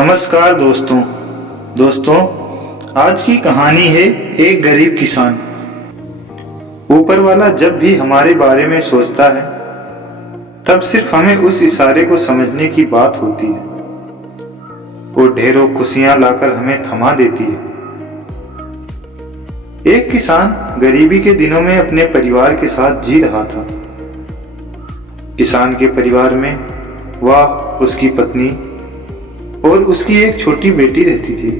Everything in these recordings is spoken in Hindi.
नमस्कार दोस्तों आज की कहानी है एक गरीब किसान। ऊपर वाला जब भी हमारे बारे में सोचता है तब सिर्फ हमें उस इशारे को समझने की बात होती है। वो ढेरों खुशियां लाकर हमें थमा देती है। एक किसान गरीबी के दिनों में अपने परिवार के साथ जी रहा था। किसान के परिवार में वह, उसकी पत्नी और उसकी एक छोटी बेटी रहती थी।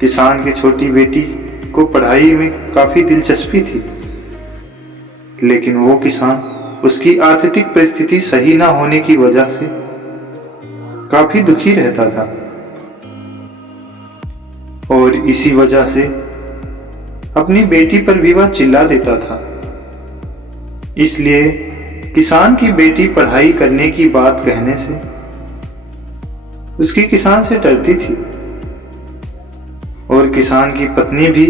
किसान की छोटी बेटी को पढ़ाई में काफी दिलचस्पी थी, लेकिन वो किसान उसकी आर्थिक परिस्थिति सही ना होने की वजह से काफी दुखी रहता था और इसी वजह से अपनी बेटी पर भी वह चिल्ला देता था। इसलिए किसान की बेटी पढ़ाई करने की बात कहने से उसकी किसान से डरती थी और किसान की पत्नी भी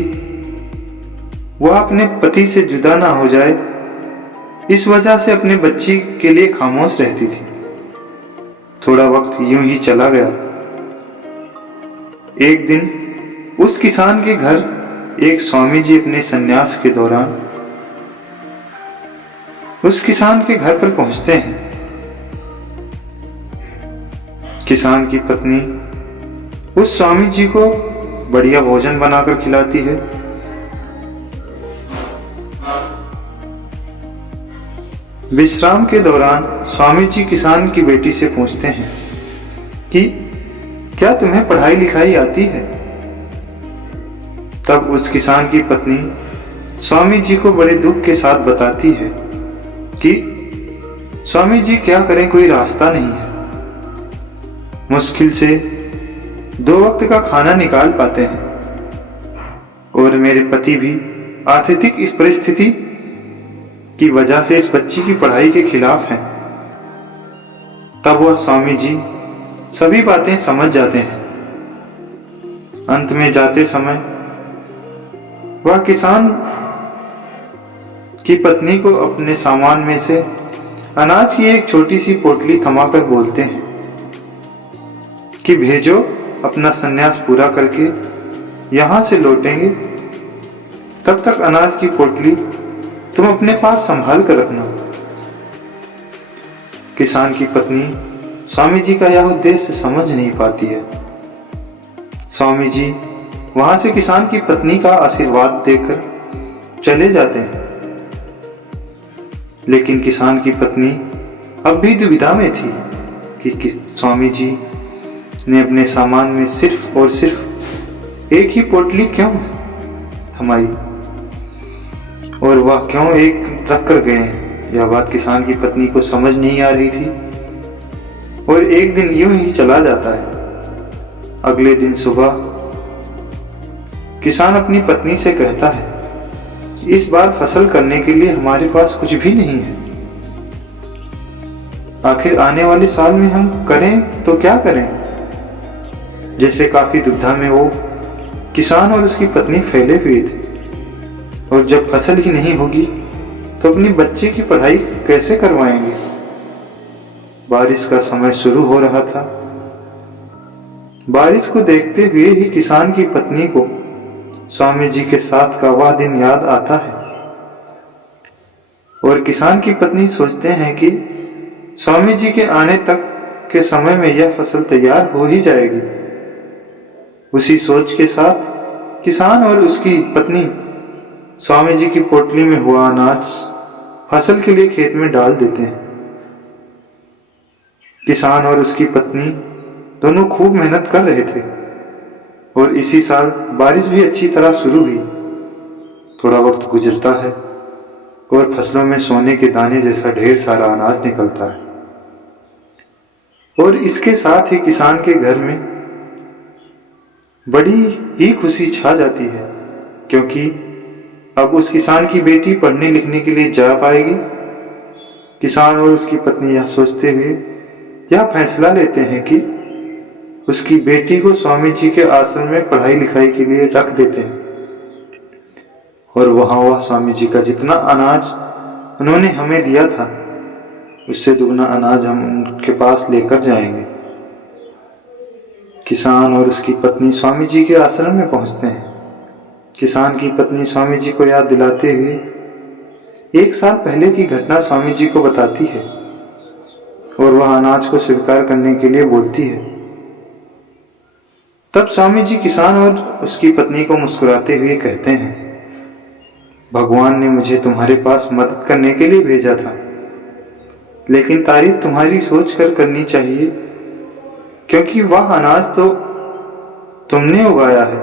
वह अपने पति से जुदा ना हो जाए इस वजह से अपने बच्ची के लिए खामोश रहती थी। थोड़ा वक्त यूं ही चला गया। एक दिन उस किसान के घर एक स्वामी जी अपने संन्यास के दौरान उस किसान के घर पर पहुंचते हैं। किसान की पत्नी उस स्वामी जी को बढ़िया भोजन बनाकर खिलाती है। विश्राम के दौरान स्वामी जी किसान की बेटी से पूछते हैं कि क्या तुम्हें पढ़ाई लिखाई आती है? तब उस किसान की पत्नी स्वामी जी को बड़े दुख के साथ बताती है कि स्वामी जी क्या करें, कोई रास्ता नहीं है। मुश्किल से 2 वक्त का खाना निकाल पाते हैं और मेरे पति भी आर्थिक इस परिस्थिति की वजह से इस बच्ची की पढ़ाई के खिलाफ हैं। तब वह स्वामी जी सभी बातें समझ जाते हैं। अंत में जाते समय वह किसान की पत्नी को अपने सामान में से अनाज की एक छोटी सी पोटली थमाकर बोलते हैं कि भेजो, अपना संन्यास पूरा करके यहां से लौटेंगे, तब तक अनाज की पोटली तुम अपने पास संभाल कर रखना। किसान की पत्नी स्वामी जी का यह उद्देश्य समझ नहीं पाती है। स्वामी जी वहां से किसान की पत्नी का आशीर्वाद देकर चले जाते हैं, लेकिन किसान की पत्नी अब भी दुविधा में थी कि स्वामी जी ने अपने सामान में सिर्फ और सिर्फ एक ही पोटली क्यों थमाई और वह क्यों एक रख कर गए हैं। यह बात किसान की पत्नी को समझ नहीं आ रही थी और एक दिन यूं ही चला जाता है। अगले दिन सुबह किसान अपनी पत्नी से कहता है कि इस बार फसल करने के लिए हमारे पास कुछ भी नहीं है। आखिर आने वाले साल में हम करें तो क्या करें? जैसे काफी दुविधा में वो किसान और उसकी पत्नी फैले हुए थे और जब फसल ही नहीं होगी तो अपनी बच्ची की पढ़ाई कैसे करवाएंगे? बारिश का समय शुरू हो रहा था। बारिश को देखते हुए ही किसान की पत्नी को स्वामी जी के साथ का वह दिन याद आता है और किसान की पत्नी सोचते हैं कि स्वामी जी के आने तक के समय में यह फसल तैयार हो ही जाएगी। उसी सोच के साथ किसान और उसकी पत्नी स्वामी जी की पोटली में हुआ अनाज फसल के लिए खेत में डाल देते हैं। किसान और उसकी पत्नी दोनों खूब मेहनत कर रहे थे और इसी साल बारिश भी अच्छी तरह शुरू हुई। थोड़ा वक्त गुजरता है और फसलों में सोने के दाने जैसा ढेर सारा अनाज निकलता है और इसके साथ ही किसान के घर में बड़ी ही खुशी छा जाती है, क्योंकि अब उस किसान की बेटी पढ़ने लिखने के लिए जा पाएगी। किसान और उसकी पत्नी यह सोचते हुए यह फैसला लेते हैं कि उसकी बेटी को स्वामी जी के आश्रम में पढ़ाई लिखाई के लिए रख देते हैं और वहां वह स्वामी जी का जितना अनाज उन्होंने हमें दिया था उससे दुगना अनाज हम उनके पास लेकर जाएंगे। किसान और उसकी पत्नी स्वामी जी के आश्रम में पहुंचते हैं। किसान की पत्नी स्वामी जी को याद दिलाते हुए 1 साल पहले की घटना स्वामी जी को बताती है और वह अनाज को स्वीकार करने के लिए बोलती है। तब स्वामी जी किसान और उसकी पत्नी को मुस्कुराते हुए कहते हैं, भगवान ने मुझे तुम्हारे पास मदद करने के लिए भेजा था, लेकिन तारीफ तुम्हारी सोच कर करनी चाहिए, क्योंकि वह अनाज तो तुमने उगाया है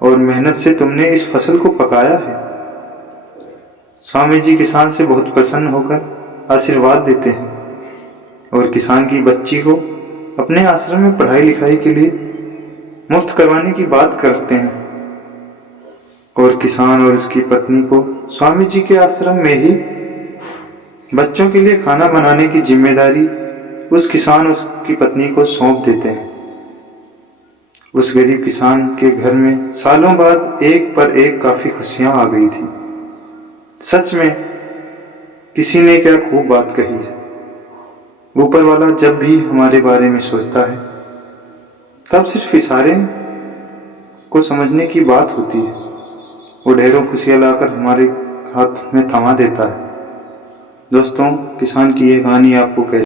और मेहनत से तुमने इस फसल को पकाया है। स्वामी जी किसान से बहुत प्रसन्न होकर आशीर्वाद देते हैं और किसान की बच्ची को अपने आश्रम में पढ़ाई लिखाई के लिए मुफ्त करवाने की बात करते हैं और किसान और उसकी पत्नी को स्वामी जी के आश्रम में ही बच्चों के लिए खाना बनाने की जिम्मेदारी उस किसान और उसकी पत्नी को सौंप देते हैं। उस गरीब किसान के घर में सालों बाद एक पर एक काफी खुशियां आ गई थी। सच में किसी ने क्या खूब बात कही है। ऊपर वाला जब भी हमारे बारे में सोचता है तब सिर्फ इशारे को समझने की बात होती है। वो ढेरों खुशियां लाकर हमारे हाथ में थमा देता है। दोस्तों, किसान की ये कहानी आपको कैसी